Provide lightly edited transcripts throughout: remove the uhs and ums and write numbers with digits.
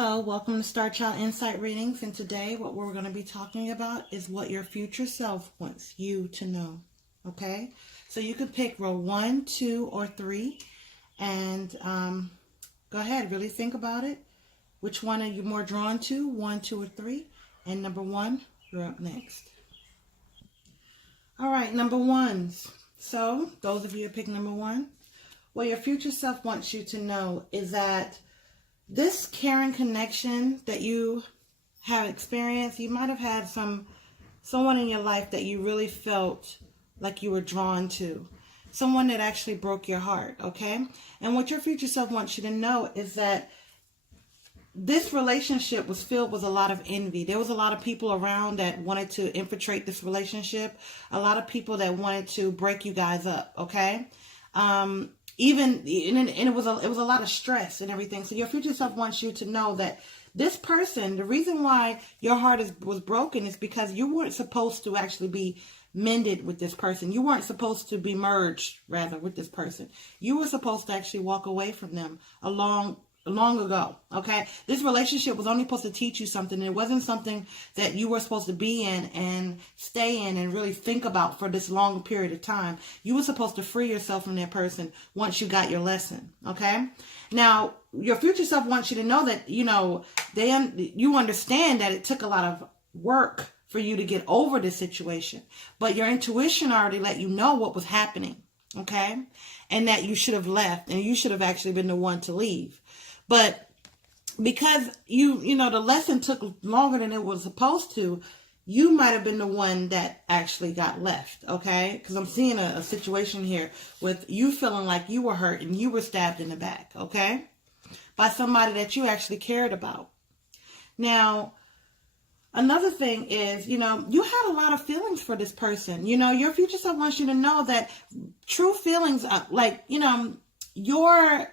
Hello, welcome to Star Child Insight Readings, and today what we're going to be talking about is what your future self wants you to know, okay? So you can pick row 1, 2, or 3, and go ahead, really think about it. Which one are you more drawn to, 1, 2, or 3? And number 1, you're up next. All right, number 1s. So those of you who pick number 1, what your future self wants you to know is that this caring connection that you have experienced, you might have had someone in your life that you really felt like you were drawn to. Someone that actually broke your heart, okay? And what your future self wants you to know is that this relationship was filled with a lot of envy. There was a lot of people around that wanted to infiltrate this relationship. A lot of people that wanted to break you guys up, okay? And it was a lot of stress and everything. So your future self wants you to know that this person, the reason why your heart was broken is because you weren't supposed to actually be mended with this person. You weren't supposed to be merged, rather, with this person. You were supposed to actually walk away from them long ago, okay? This relationship was only supposed to teach you something. It wasn't something that you were supposed to be in and stay in and really think about for this long period of time. You were supposed to free yourself from that person once you got your lesson, okay? Now, your future self wants you to know that, you understand that it took a lot of work for you to get over this situation, but your intuition already let you know what was happening, okay? And that you should have left, and you should have actually been the one to leave. But because the lesson took longer than it was supposed to, you might have been the one that actually got left, okay? Because I'm seeing a situation here with you feeling like you were hurt and you were stabbed in the back, okay? By somebody that you actually cared about. Now, another thing is, you had a lot of feelings for this person. Your future self wants you to know that true feelings, your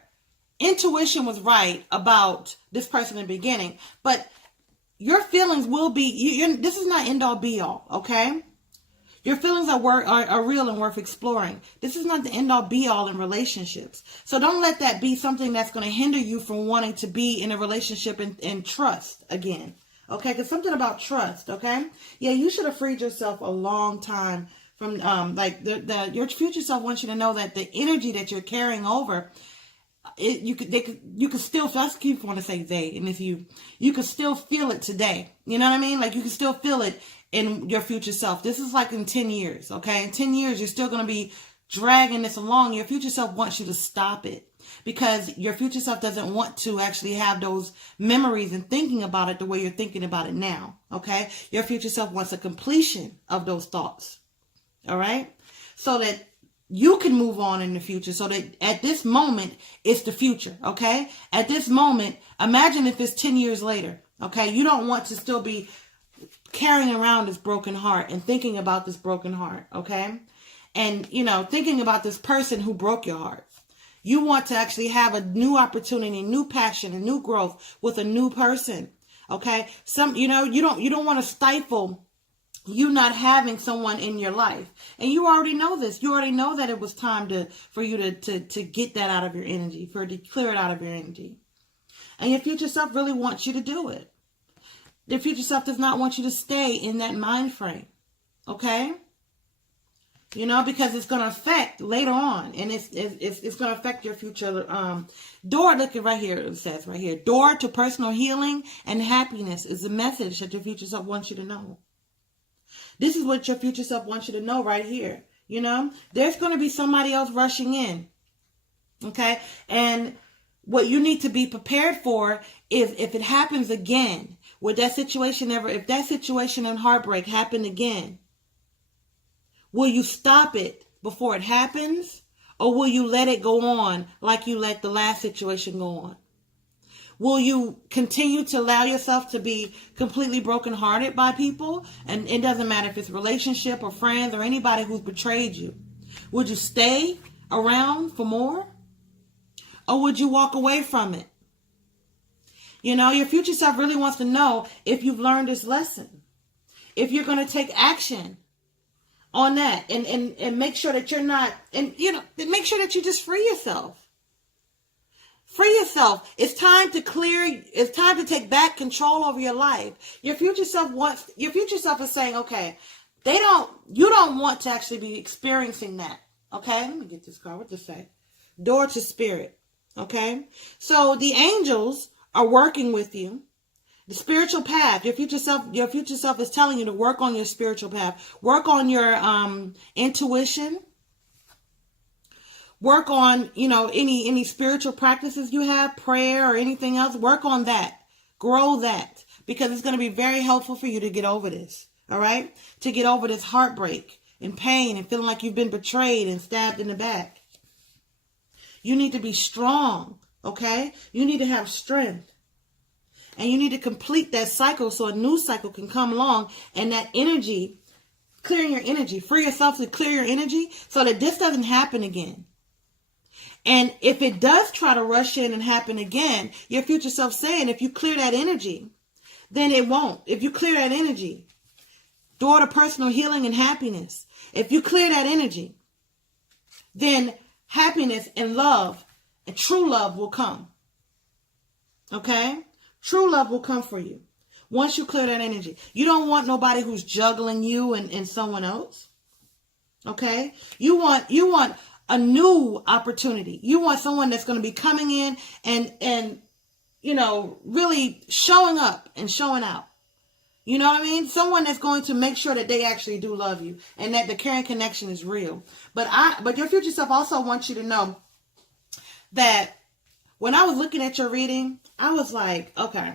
intuition was right about this person in the beginning, but your feelings will be, this is not end all be all, okay? Your feelings are real and worth exploring. This is not the end all be all in relationships. So don't let that be something that's going to hinder you from wanting to be in a relationship and trust again. Okay, because something about trust, okay? Yeah, you should have freed yourself a long time from, your future self wants you to know that the energy that you're carrying over, you could still, I keep want to say they, and if you could still feel it today. You know what I mean? Like you can still feel it in your future self. This is like in 10 years, okay? In 10 years, you're still going to be dragging this along. Your future self wants you to stop it because your future self doesn't want to actually have those memories and thinking about it the way you're thinking about it now, okay? Your future self wants a completion of those thoughts, all right? So that you can move on in the future, so that at this moment, it's the future, okay? At this moment, imagine if it's 10 years later, okay? You don't want to still be carrying around this broken heart and thinking about this broken heart, okay? And, thinking about this person who broke your heart. You want to actually have a new opportunity, new passion, a new growth with a new person, okay? You don't want to stifle you not having someone in your life. And you already know this. You already know that it was time for you to get that out of your energy, for it to clear it out of your energy. And your future self really wants you to do it. The future self does not want you to stay in that mind frame. Okay? Because it's going to affect later on. And it's going to affect your future. Door, look at right here. It says right here. Door to personal healing and happiness is the message that your future self wants you to know. This is what your future self wants you to know right here. There's going to be somebody else rushing in. Okay? And what you need to be prepared for is if it happens again, if that situation and heartbreak happened again, will you stop it before it happens? Or will you let it go on like you let the last situation go on? Will you continue to allow yourself to be completely brokenhearted by people? And it doesn't matter if it's relationship or friends or anybody who's betrayed you. Would you stay around for more? Or would you walk away from it? Your future self really wants to know if you've learned this lesson. If you're going to take action on that and make sure that you're not, make sure that you just free yourself. Free yourself. It's time to clear. It's time to take back control over your life. Your future self is saying, okay, you don't want to actually be experiencing that. Okay, let me get this card. What does it say? Door to spirit. Okay, so the angels are working with you. The spiritual path, your future self is telling you to work on your spiritual path. Work on your intuition. Work on, any spiritual practices you have, prayer or anything else. Work on that. Grow that, because it's going to be very helpful for you to get over this. All right? To get over this heartbreak and pain and feeling like you've been betrayed and stabbed in the back. You need to be strong. Okay? You need to have strength. And you need to complete that cycle so a new cycle can come along, and that energy, clearing your energy, free yourself to clear your energy so that this doesn't happen again. And if it does try to rush in and happen again, your future self saying, if you clear that energy, then it won't. If you clear that energy, door to personal healing and happiness. If you clear that energy, then happiness and love and true love will come. Okay? True love will come for you once you clear that energy. You don't want nobody who's juggling you and someone else. Okay? You want a new opportunity. You want someone that's going to be coming in and really showing up and showing out. You know what I mean? Someone that's going to make sure that they actually do love you and that the caring connection is real. But your future self also wants you to know that when I was looking at your reading, I was like, okay,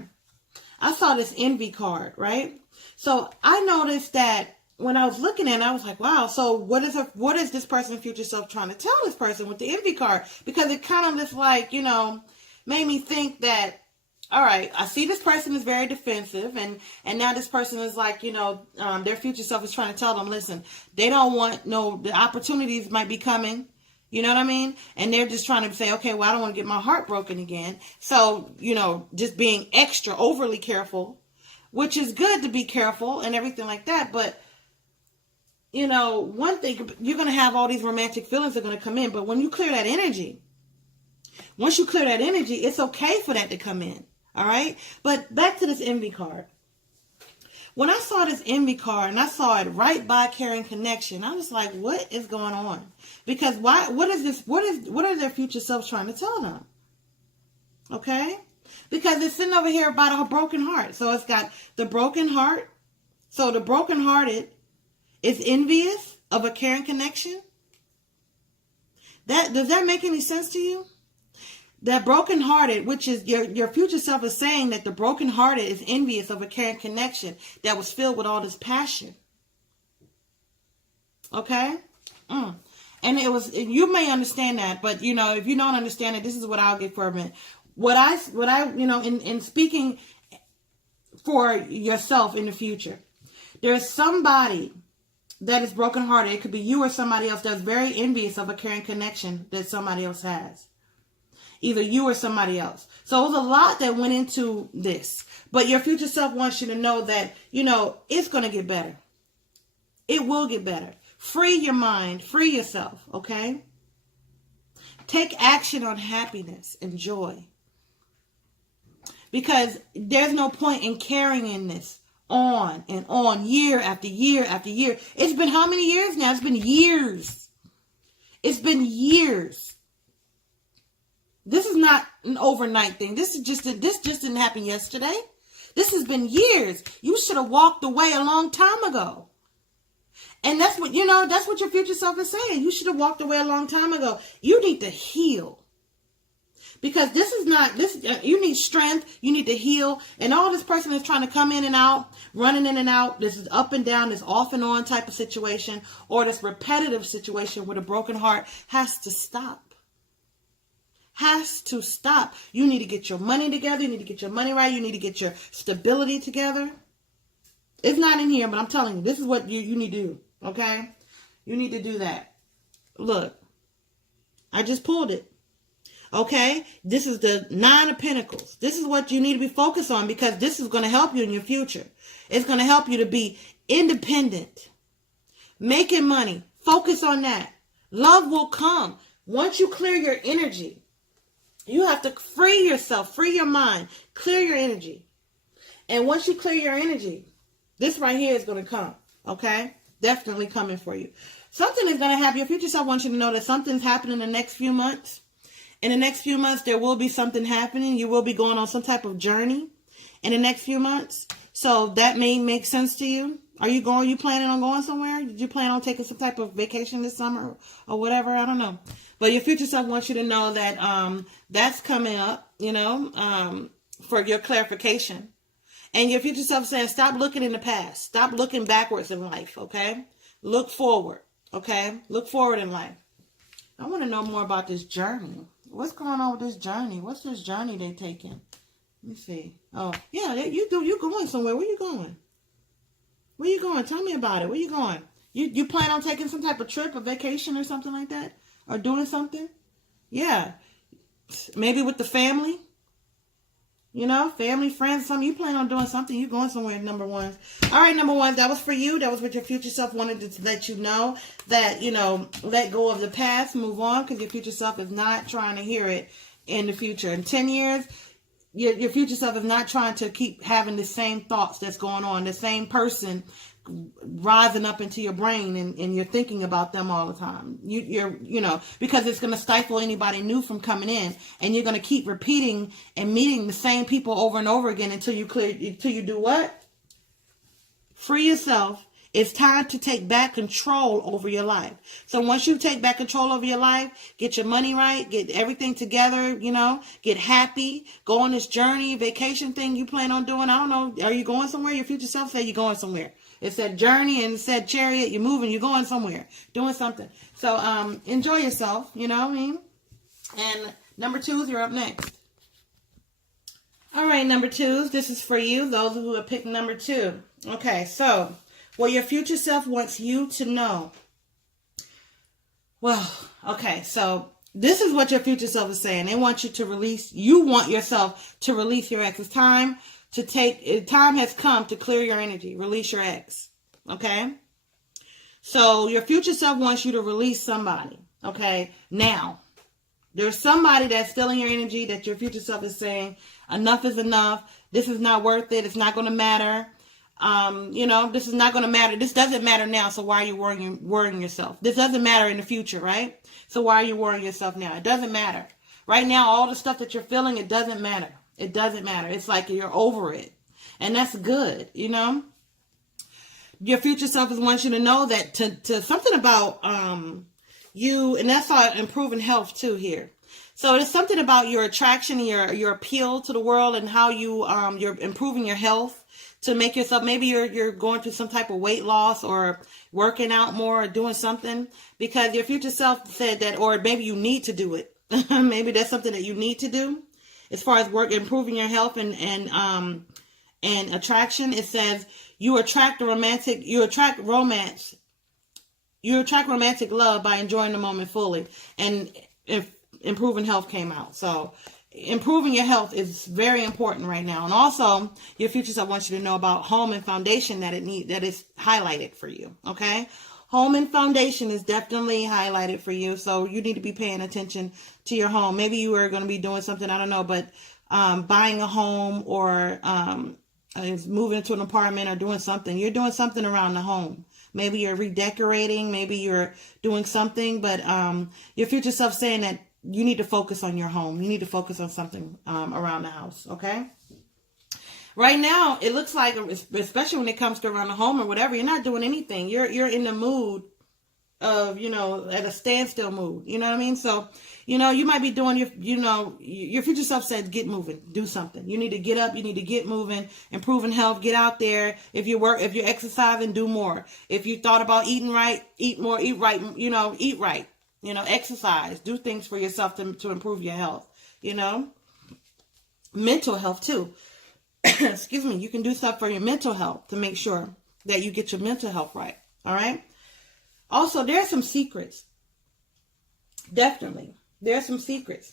I saw this envy card, right? So I noticed that when I was looking at it, I was like, wow, so what is this person's future self trying to tell this person with the envy card? Because it kind of just like, made me think that, all right, I see this person is very defensive, and now this person is like, their future self is trying to tell them, listen, they don't want, the opportunities might be coming. You know what I mean? And they're just trying to say, okay, well, I don't want to get my heart broken again. So, just being extra overly careful, which is good to be careful and everything like that. But, one thing, you're going to have all these romantic feelings that are going to come in. But when you clear that energy, once you clear that energy, it's okay for that to come in. All right? But back to this envy card. When I saw this envy card and I saw it right by caring connection, I was like, what is going on? Because what is this? What are their future selves trying to tell them? Okay? Because it's sitting over here by the broken heart. So it's got the broken heart. So the brokenhearted is envious of a caring connection. Does that make any sense to you? That brokenhearted, which is your future self, is saying that the brokenhearted is envious of a caring connection that was filled with all this passion. Okay? And you may understand that, but if you don't understand it, this is what I'll get for a minute. What I in speaking for yourself in the future, there's somebody that is brokenhearted. It could be you or somebody else that's very envious of a caring connection that somebody else has. Either you or somebody else. So it was a lot that went into this. But your future self wants you to know that, it's going to get better. It will get better. Free your mind. Free yourself. Okay? Take action on happiness and joy. Because there's no point in carrying this on and on, year after year after year. It's been how many years now? It's been years. It's been years. This is not an overnight thing. This just didn't happen yesterday. This has been years. You should have walked away a long time ago. And that's what your future self is saying. You should have walked away a long time ago. You need to heal. Because you need strength. You need to heal. And all this person is trying to come in and out, running in and out. This is up and down, this off and on type of situation, or this repetitive situation with a broken heart has to stop. Has to stop. You need to get your money together. You need to get your money right. You need to get your stability together. It's not in here, but I'm telling you, this is what you need to do. Okay? You need to do that. Look, I just pulled it. Okay? This is the 9 of Pentacles. This is what you need to be focused on, because this is going to help you in your future. It's going to help you to be independent. Making money. Focus on that. Love will come. Once you clear your energy, You have to free yourself, free your mind, clear your energy. And once you clear your energy, this right here is going to come, okay? Definitely coming for you. Something is going to happen. Your future self wants you to know that something's happening in the next few months. In the next few months, there will be something happening. You will be going on some type of journey in the next few months. So that may make sense to you. Are you planning on going somewhere? Did you plan on taking some type of vacation this summer or whatever? I don't know. But your future self wants you to know that that's coming up, for your clarification. And your future self saying, stop looking in the past. Stop looking backwards in life, okay? Look forward, okay? Look forward in life. I want to know more about this journey. What's going on with this journey? What's this journey they taking? Let me see. Oh, yeah, you're going somewhere. Where you going? Where you going? Tell me about it. Where you going? You plan on taking some type of trip, a vacation or something like that? Or doing something? Yeah. Maybe with the family? Family, friends, something. You plan on doing something. You're going somewhere, number one. All right, number one, that was for you. That was what your future self wanted to let you know. That, let go of the past, move on, because your future self is not trying to hear it in the future. In 10 years, your future self is not trying to keep having the same thoughts that's going on, the same person rising up into your brain and you're thinking about them all the time. Because it's going to stifle anybody new from coming in, and you're going to keep repeating and meeting the same people over and over again until you do what? Free yourself. It's time to take back control over your life. So once you take back control over your life, get your money right, get everything together, get happy, go on this journey, vacation thing you plan on doing. I don't know. Are you going somewhere? Your future self said you're going somewhere. It said journey and it said chariot. You're moving. You're going somewhere, doing something. So enjoy yourself. You know what I mean? And number twos, you're up next. All right, number twos. This is for you, those who have picked number 2. Okay, so what your future self wants you to know. Well, okay, so this is what your future self is saying. They want you to release. You want yourself to release your ex. It's time has come to clear your energy. Release your ex. Okay? So your future self wants you to release somebody. Okay? Now, there's somebody that's still in your energy that your future self is saying, enough is enough. This is not worth it. It's not going to matter. This is not going to matter. This doesn't matter now. So why are you worrying yourself? This doesn't matter in the future, right? So why are you worrying yourself now? It doesn't matter. Right now, all the stuff that you're feeling, it doesn't matter. It doesn't matter. It's like you're over it. And that's good, Your future self wants you to know that to something about you, and that's all improving health too here. So it's something about your attraction and your appeal to the world, and how you're improving your health to make yourself, maybe you're going through some type of weight loss or working out more or doing something, because your future self said that, or maybe you need to do it. Maybe that's something that you need to do. As far as improving your health and attraction, it says you attract romantic love by enjoying the moment fully, and if improving health came out. So improving your health is very important right now. And also your future self wants you to know about home and foundation that is highlighted for you. Okay. Home and foundation is definitely highlighted for you. So you need to be paying attention to your home. Maybe you are going to be doing something, I don't know, but buying a home or moving into an apartment or doing something. You're doing something around the home. Maybe you're redecorating. Maybe you're doing something. But your future self saying that you need to focus on your home. You need to focus on something around the house. Okay? Right now, it looks like, especially when it comes to around the home or whatever, you're not doing anything. You're in the mood of, at a standstill mood. You know what I mean? So, you might be doing your future self said, get moving, do something. You need to get up. You need to get moving, improving health, get out there. If you're exercising, do more. If you thought about eating right, eat more, eat right, eat right, exercise, do things for yourself to improve your health, mental health too. Excuse me, you can do stuff for your mental health to make sure that you get your mental health right. All right. Also, there are some secrets. Definitely. There are some secrets.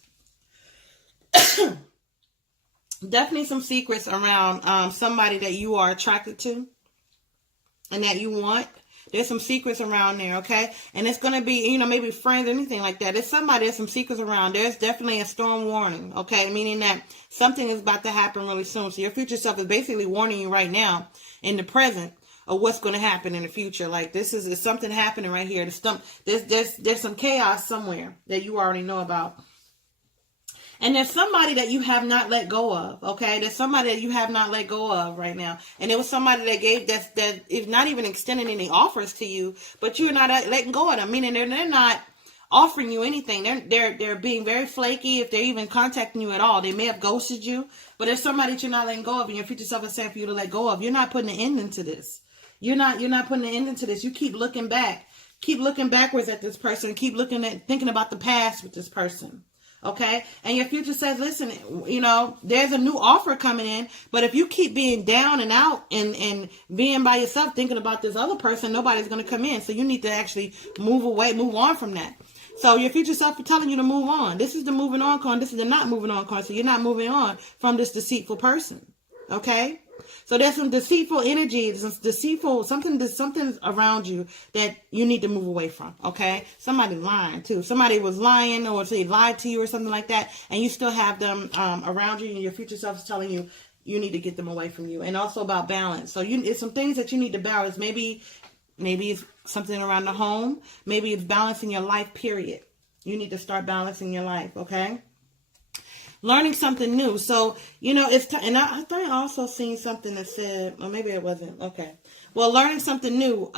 Definitely some secrets around somebody that you are attracted to and that you want. There's some secrets around there, okay? And it's going to be, you know, maybe friends, anything like that. There's somebody, there's some secrets around. There's definitely a storm warning, okay? Meaning that something is about to happen really soon. So your future self is basically warning you right now in the present of what's going to happen in the future. Like, this is something happening right here. There's some chaos somewhere that you already know about. And there's somebody that you have not let go of, okay? There's somebody that you have not let go of right now. And it was somebody that gave, that is not even extending any offers to you, but you're not letting go of them, meaning they're not offering you anything. They're being very flaky if they're even contacting you at all. They may have ghosted you, but there's somebody that you're not letting go of, and your future self is saying for you to let go of. You're not putting an end into this. You're not putting an end into this. You keep looking back. Keep looking backwards at this person. Keep thinking about the past with this person. Okay, and your future says, listen, you know, there's a new offer coming in, but if you keep being down and out and being by yourself thinking about this other person, nobody's going to come in. So you need to actually move on from that. So your future self is telling you to move on. This is the moving on card. This is the not moving on card. So you're not moving on from this deceitful person. Okay. So there's some deceitful energy, something around you that you need to move away from, okay? Somebody lying too. Somebody was lying, or they lied to you or something like that, and you still have them around you, and your future self is telling you you need to get them away from you. And also about balance. So it's some things that you need to balance. Maybe it's something around the home. Maybe it's balancing your life, period. You need to start balancing your life, okay? Learning something new. So, you know, it's and I thought I also seen something that said, or maybe it wasn't. Okay. Well, learning something new.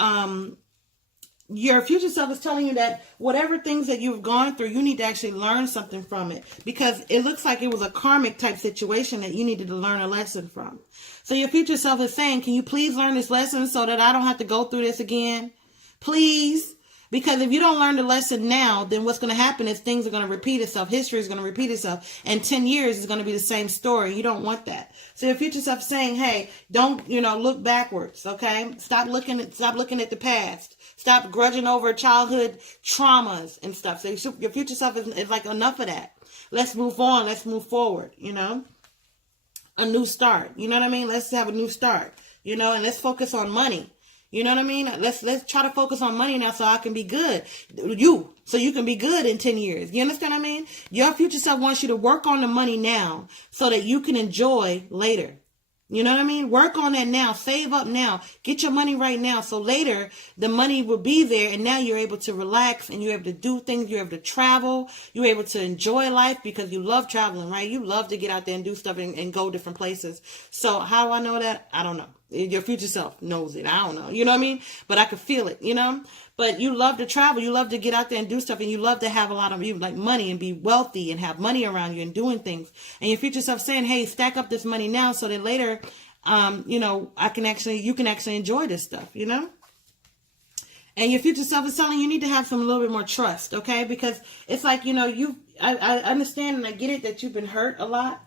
Your future self is telling you that whatever things that you've gone through, you need to actually learn something from it, because it looks like it was a karmic type situation that you needed to learn a lesson from. So your future self is saying, can you please learn this lesson so that I don't have to go through this again? Please. Because if you don't learn the lesson now, then what's going to happen is things are going to repeat itself. History is going to repeat itself. And 10 years is going to be the same story. You don't want that. So your future self is saying, hey, don't, look backwards. Okay. Stop looking at the past. Stop grudging over childhood traumas and stuff. So your future self is like, enough of that. Let's move on. Let's move forward. A new start. You know what I mean? Let's have a new start, and let's focus on money. You know what I mean? Let's try to focus on money now so I can be good. So you can be good in 10 years. You understand what I mean? Your future self wants you to work on the money now so that you can enjoy later. You know what I mean? Work on that now. Save up now. Get your money right now. So later the money will be there, and now you're able to relax and you're able to do things. You're able to travel. You're able to enjoy life because you love traveling, right? You love to get out there and do stuff and go different places. So how do I know that? I don't know. Your future self knows it. I don't know. You know what I mean? But I could feel it, But you love to travel. You love to get out there and do stuff. And you love to have a lot of money and be wealthy and have money around you and doing things. And your future self saying, hey, stack up this money now so that later, you can actually enjoy this stuff, And your future self is telling you need to have some a little bit more trust, okay? Because it's like, I understand and I get it that you've been hurt a lot.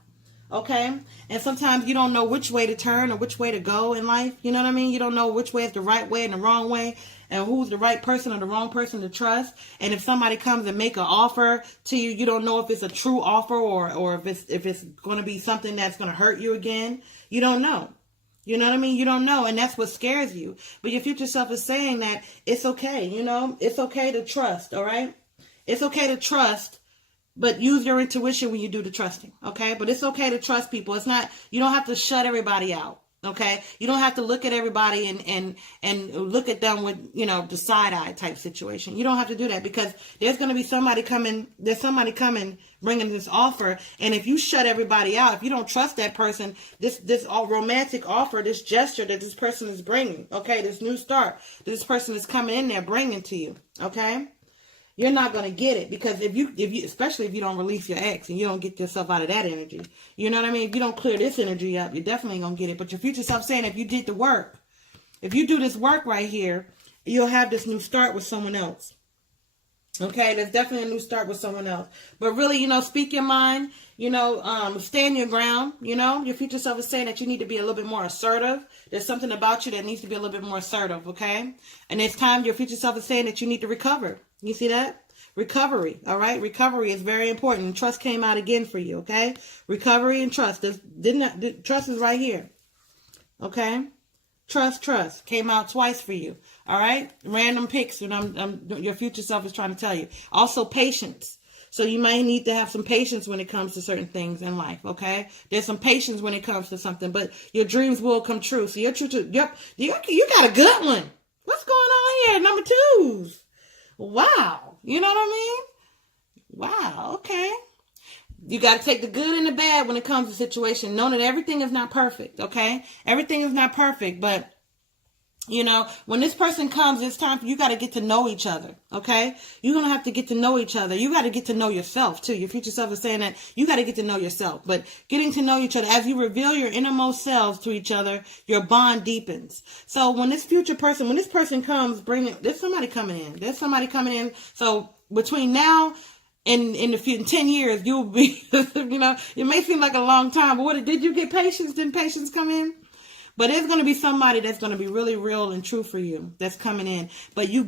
Okay. And sometimes you don't know which way to turn or which way to go in life. You know what I mean? You don't know which way is the right way and the wrong way, and who's the right person or the wrong person to trust. And if somebody comes and make an offer to you, you don't know if it's a true offer or if it's going to be something that's going to hurt you again. You don't know. You know what I mean? You don't know. And that's what scares you. But your future self is saying that it's okay. It's okay to trust. All right. It's okay to trust. But use your intuition when you do the trusting, okay? But it's okay to trust people. It's not, you don't have to shut everybody out, okay? You don't have to look at everybody and look at them with, the side eye type situation. You don't have to do that, because there's going to be somebody coming bringing this offer. And if you shut everybody out, if you don't trust that person, this all romantic offer, this gesture that this person is bringing, okay? This new start, this person is coming in there bringing to you, okay? You're not going to get it, because if you, especially if you don't release your ex and you don't get yourself out of that energy, you know what I mean? If you don't clear this energy up, you're definitely going to get it. But your future self saying, if you did the work, if you do this work right here, you'll have this new start with someone else. Okay. There's definitely a new start with someone else, but really, speak your mind, stand your ground, your future self is saying that you need to be a little bit more assertive. There's something about you that needs to be a little bit more assertive. Okay. And it's time your future self is saying that you need to recover. You see that? Recovery. All right. Recovery is very important. Trust came out again for you. Okay. Recovery and trust. Trust is right here. Okay. Trust. Came out twice for you. All right. Random picks when your future self is trying to tell you. Also patience. So you may need to have some patience when it comes to certain things in life, okay? There's some patience when it comes to something, but your dreams will come true. So your future, yep, you got a good one. What's going on here? Number 2s. Wow. You know what I mean? Wow. Okay. You got to take the good and the bad when it comes to situation. Know that everything is not perfect, okay? Everything is not perfect, but you know, when this person comes, it's time for you got to get to know each other, okay? You're going to have to get to know each other. You got to get to know yourself, too. Your future self is saying that you got to get to know yourself. But getting to know each other, as you reveal your innermost selves to each other, your bond deepens. So when this person comes, there's somebody coming in. There's somebody coming in. So between now and in 10 years, you'll be, you know, it may seem like a long time, but did you get patience? Didn't patience come in? But there's going to be somebody that's going to be really real and true for you that's coming in. But you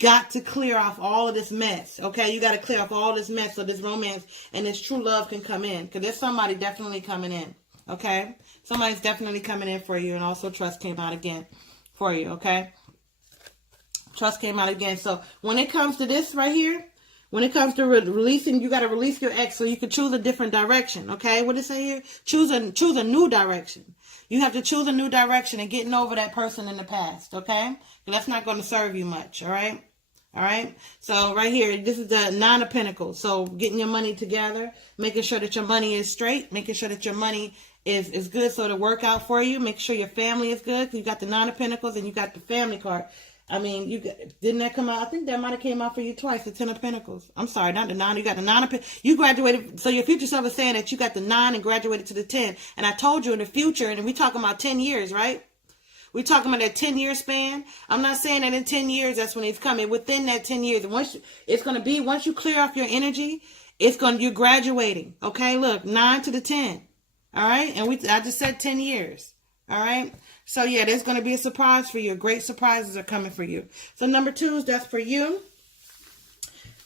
got to clear off all of this mess, okay? You got to clear off all this mess so this romance and this true love can come in. Because there's somebody definitely coming in, okay? Somebody's definitely coming in for you. And also trust came out again for you, okay? Trust came out again. So when it comes to this right here, when it comes to releasing, you got to release your ex so you can choose a different direction, okay? What does it say here? Choose a new direction. You have to choose a new direction and getting over that person in the past, okay? That's not going to serve you much, all right? All right? So right here, this is the 9 of Pentacles. So getting your money together, making sure that your money is straight, making sure that your money is good so it'll work out for you. Make sure your family is good. You got the 9 of Pentacles and you got the family card. I mean, didn't that come out? I think that might have came out for you twice, the 10 of Pentacles. I'm sorry, not the 9. You got the 9 of Pentacles. You graduated, so your future self is saying that you got the 9 and graduated to the 10. And I told you in the future, and we talking about 10 years, right? We talking about that 10-year span. I'm not saying that in 10 years, that's when it's coming. Within that 10 years, once you clear off your energy, you're graduating. Okay, look, 9 to the 10. All right, and I just said 10 years. All right. So, yeah, there's going to be a surprise for you. Great surprises are coming for you. So, number 2s, that's for you.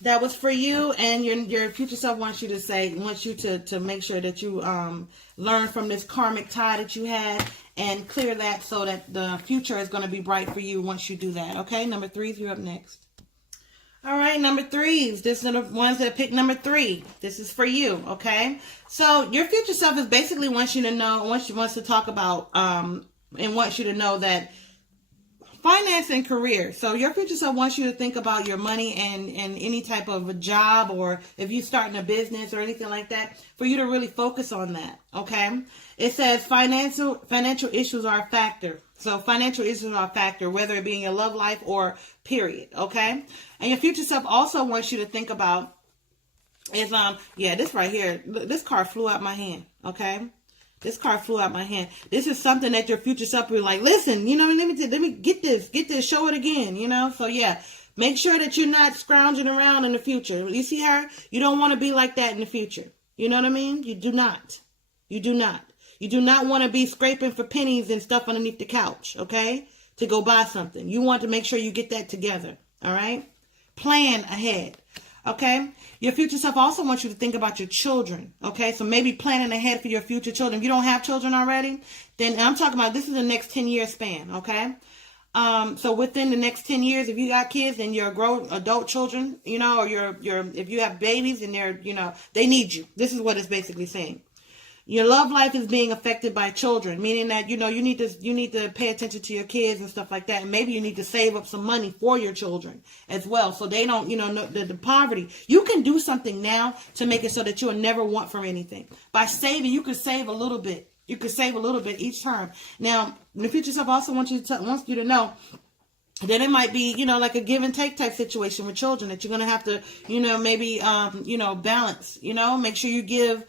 That was for you. And your future self wants you to make sure that you learn from this karmic tie that you had and clear that so that the future is going to be bright for you once you do that. Okay, number 3s, you're up next. All right, number 3s. This are the ones that pick number 3. This is for you, okay? So, your future self is basically wants to talk about and wants you to know that finance and career. So your future self wants you to think about your money and any type of a job, or if you're starting a business or anything like that, for you to really focus on that, okay? It says financial issues are a factor. So financial issues are a factor, whether it be in your love life or period, okay? And your future self also wants you to think about is, this right here, this card flew out my hand, okay? This card flew out my hand. This is something that your future self will be like, listen, you know, let me get this, show it again, you know? So yeah, make sure that you're not scrounging around in the future. You see her? You don't want to be like that in the future. You know what I mean? You do not. You do not. You do not want to be scraping for pennies and stuff underneath the couch, okay? To go buy something. You want to make sure you get that together, all right? Plan ahead. Okay, your future self also wants you to think about your children. Okay, so maybe planning ahead for your future children. If you don't have children already, then I'm talking about this is the next 10-year span. Okay, so within the next 10 years, if you got kids and you're grown adult children, you know, or if you have babies and they're, you know, they need you. This is what it's basically saying. Your love life is being affected by children, meaning that, you know, you need to pay attention to your kids and stuff like that. And maybe you need to save up some money for your children as well. So they don't, you know, the poverty. You can do something now to make it so that you'll never want for anything. By saving, you can save a little bit. You can save a little bit each term. Now, the future self also wants you to know that it might be, you know, like a give and take type situation with children that you're going to have to, you know, maybe, balance, you know, make sure you give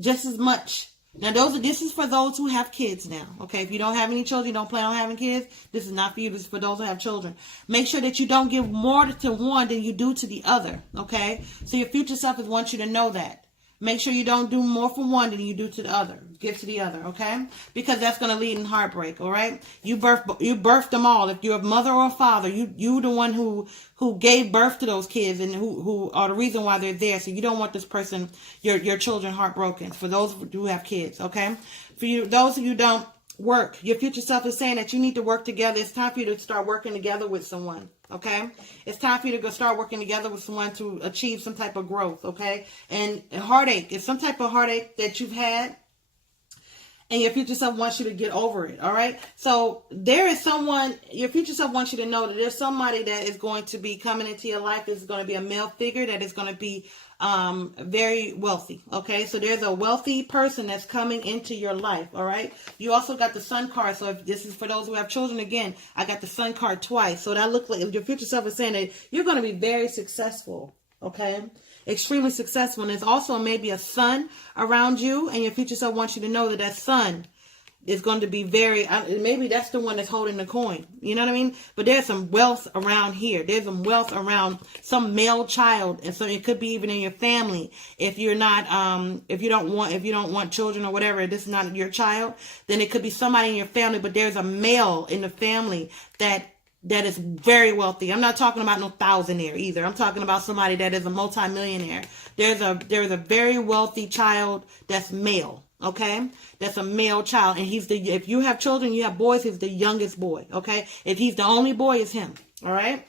just as much. Now, this is for those who have kids now, okay? If you don't have any children, you don't plan on having kids, this is not for you. This is for those who have children. Make sure that you don't give more to one than you do to the other, okay? So your future self wants you to know that. Make sure you don't do more for one than you do to the other. Give to the other, okay? Because that's going to lead in heartbreak, all right? You birthed them all. If you're a mother or a father, you the one who gave birth to those kids and who are the reason why they're there. So you don't want this person, your children, heartbroken. For those who have kids, okay? For you, those of you don't, work. Your future self is saying that you need to work together. It's time for you to start working together with someone. Okay, it's time for you to go start working together with someone to achieve some type of growth. Okay, and heartache is some type of heartache that you've had, and your future self wants you to get over it. All right, so there is someone, your future self wants you to know that there's somebody that is going to be coming into your life. This is going to be a male figure that is going to be very wealthy. Okay, so there's a wealthy person that's coming into your life. All right, you also got the sun card. So if this is for those who have children, again, I got the sun card twice. So that looks like your future self is saying that you're going to be very successful. Okay, extremely successful. And there's also maybe a sun around you, and your future self wants you to know that that sun is going to be very, maybe that's the one that's holding the coin. You know what I mean? But there's some wealth around here. There's some wealth around some male child. And so it could be even in your family. If you're not, if you don't want children or whatever, this is not your child, then it could be somebody in your family, but there's a male in the family that is very wealthy. I'm not talking about no thousandaire either. I'm talking about somebody that is a multimillionaire. There's a very wealthy child that's male. Okay, that's a male child, and if you have children, you have boys, he's the youngest boy. Okay, if he's the only boy, it's him. All right.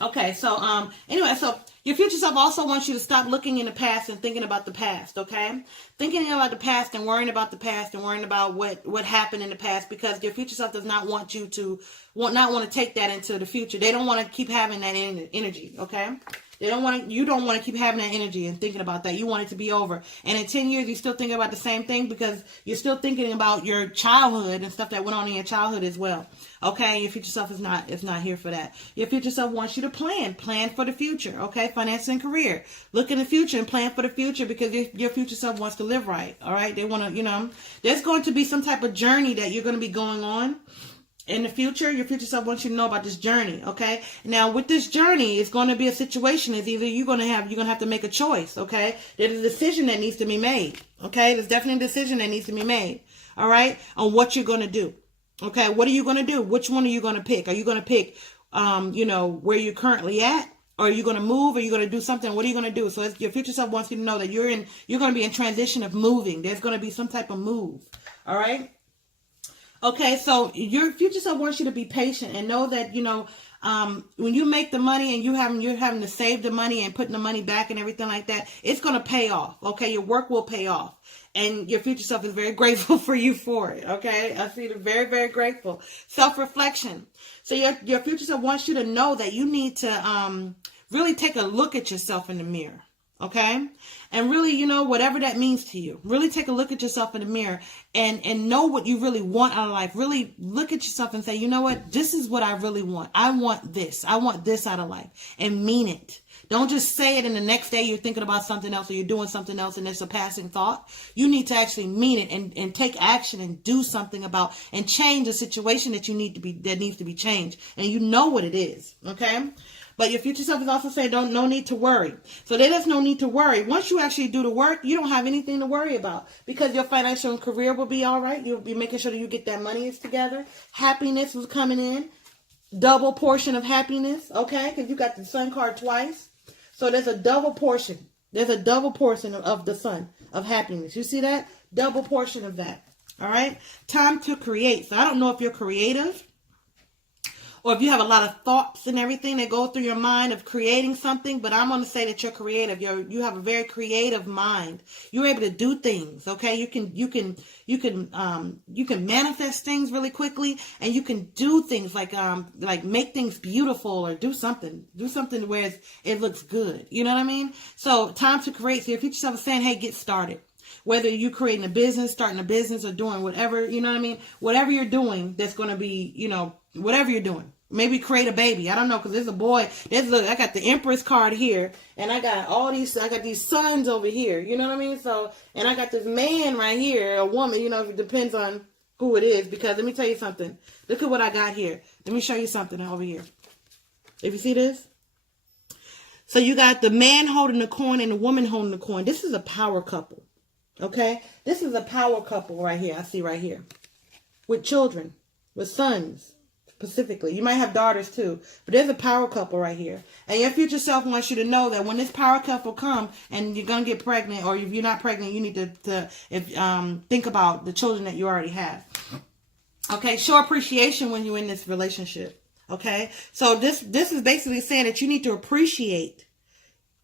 Okay, so anyway, so your future self also wants you to stop looking in the past and thinking about the past. Okay, thinking about the past and worrying about the past and worrying about what happened in the past, because your future self does not want you to want to take that into the future. They don't want to keep having that energy. Okay. You don't want to keep having that energy and thinking about that. You want it to be over. And in 10 years, you're still thinking about the same thing because you're still thinking about your childhood and stuff that went on in your childhood as well. Okay, your future self is not here for that. Your future self wants you to plan for the future. Okay, finance and career. Look in the future and plan for the future, because your future self wants to live right. All right, they want to, there's going to be some type of journey that you're going to be going on. In the future, your future self wants you to know about this journey, okay? Now, with this journey, it's going to be a situation. It's either you're going to have to make a choice, okay? There's a decision that needs to be made, okay? There's definitely a decision that needs to be made, all right, on what you're going to do, okay? What are you going to do? Which one are you going to pick? Are you going to pick, where you're currently at? Or are you going to move? Or are you going to do something? What are you going to do? So your future self wants you to know that you're going to be in transition of moving. There's going to be some type of move, all right? Okay, so your future self wants you to be patient and know that, when you make the money and you're having to save the money and putting the money back and everything like that, it's going to pay off. Okay, your work will pay off. And your future self is very grateful for you for it. Okay, I see it, very, very grateful. Self-reflection. So your future self wants you to know that you need to really take a look at yourself in the mirror. Okay, and really, whatever that means to you, really take a look at yourself in the mirror and know what you really want out of life. Really look at yourself and say, you know what, this is what I really want. I want this out of life, and mean it. Don't just say it and the next day you're thinking about something else or you're doing something else and it's a passing thought. You need to actually mean it and take action and do something about and change the situation that needs to be changed. And you know what it is. Okay. But your future self is also saying no need to worry. So there's no need to worry. Once you actually do the work, you don't have anything to worry about, because your financial and career will be all right. You'll be making sure that you get that money together. Happiness is coming in. Double portion of happiness. Okay. Because you got the sun card twice. So there's a double portion. There's a double portion of the sun of happiness. You see that? Double portion of that. All right. Time to create. So I don't know if you're creative, or if you have a lot of thoughts and everything that go through your mind of creating something, but I'm going to say that you're creative. You have a very creative mind. You're able to do things. Okay. You can manifest things really quickly, and you can do things like make things beautiful, or do something where it looks good. You know what I mean? So time to create. So your future self is saying, hey, get started. Whether you're creating a business, starting a business, or doing whatever, you know what I mean? Whatever you're doing, that's going to be, whatever you're doing. Maybe create a baby. I don't know, because there's a boy. I got the Empress card here, and I got these sons over here. You know what I mean? So, and I got this man right here, a woman. It depends on who it is. Because let me tell you something. Look at what I got here. Let me show you something over here. If you see this. So you got the man holding the coin and the woman holding the coin. This is a power couple. Okay? This is a power couple right here. I see right here. With children. With sons. specifically. You might have daughters too, but there's a power couple right here. And your future self wants you to know that when this power couple come and you're going to get pregnant, or if you're not pregnant, you need to think about the children that you already have. Okay, show appreciation when you're in this relationship. Okay, so this is basically saying that you need to appreciate.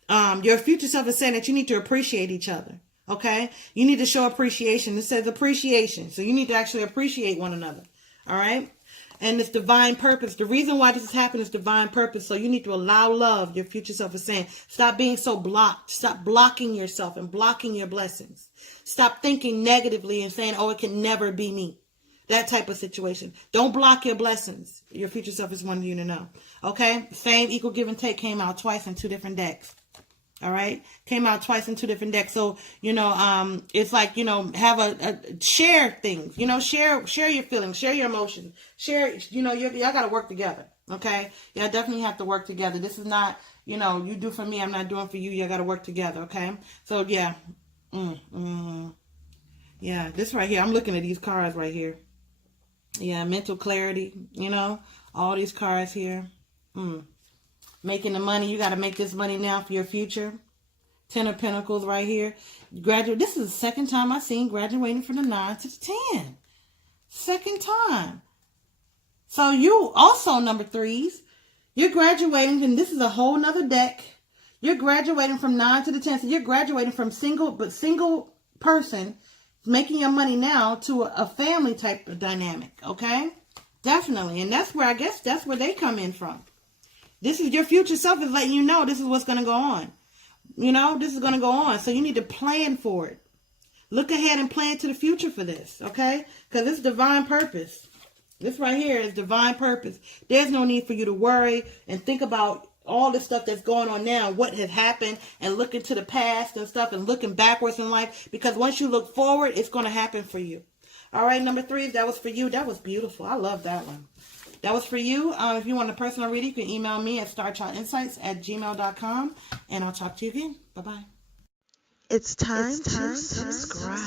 Your future self is saying that you need to appreciate each other. Okay, you need to show appreciation. It says appreciation, so you need to actually appreciate one another. All right, and it's divine purpose. The reason why this is happening is divine purpose. So you need to allow love. Your future self is saying, stop being so blocked. Stop blocking yourself and blocking your blessings. Stop thinking negatively and saying, oh, it can never be me. That type of situation. Don't block your blessings. Your future self is wanting you to know. Okay? Same equal give and take came out twice in 2 different decks. All right? Came out twice in 2 different decks. So, it's like, have a share things. Share your feelings. Share your emotions. Share, y'all got to work together. Okay? Y'all definitely have to work together. This is not, you do for me, I'm not doing for you. Y'all got to work together. Okay? So, yeah. Yeah, this right here. I'm looking at these cards right here. Yeah, mental clarity, all these cards here. Making the money. You got to make this money now for your future. 10 of Pentacles right here. This is the second time I've seen graduating from the 9 to the 10. Second time. So you also, number 3s, you're graduating, and this is a whole nother deck. You're graduating from 9 to the 10. So you're graduating from single person, making your money now, to a family type of dynamic, okay? Definitely. And that's where, I guess, that's where they come in from. This is your future self is letting you know this is what's going to go on. This is going to go on. So you need to plan for it. Look ahead and plan to the future for this, okay? Because it's divine purpose. This right here is divine purpose. There's no need for you to worry and think about all the stuff that's going on now, what has happened, and looking to the past and stuff and looking backwards in life. Because once you look forward, it's going to happen for you. All right, number 3, that was for you. That was beautiful. I love that one. That was for you. If you want a personal reading, you can email me at starchartinsights@gmail.com. And I'll talk to you again. Bye-bye. It's time to subscribe.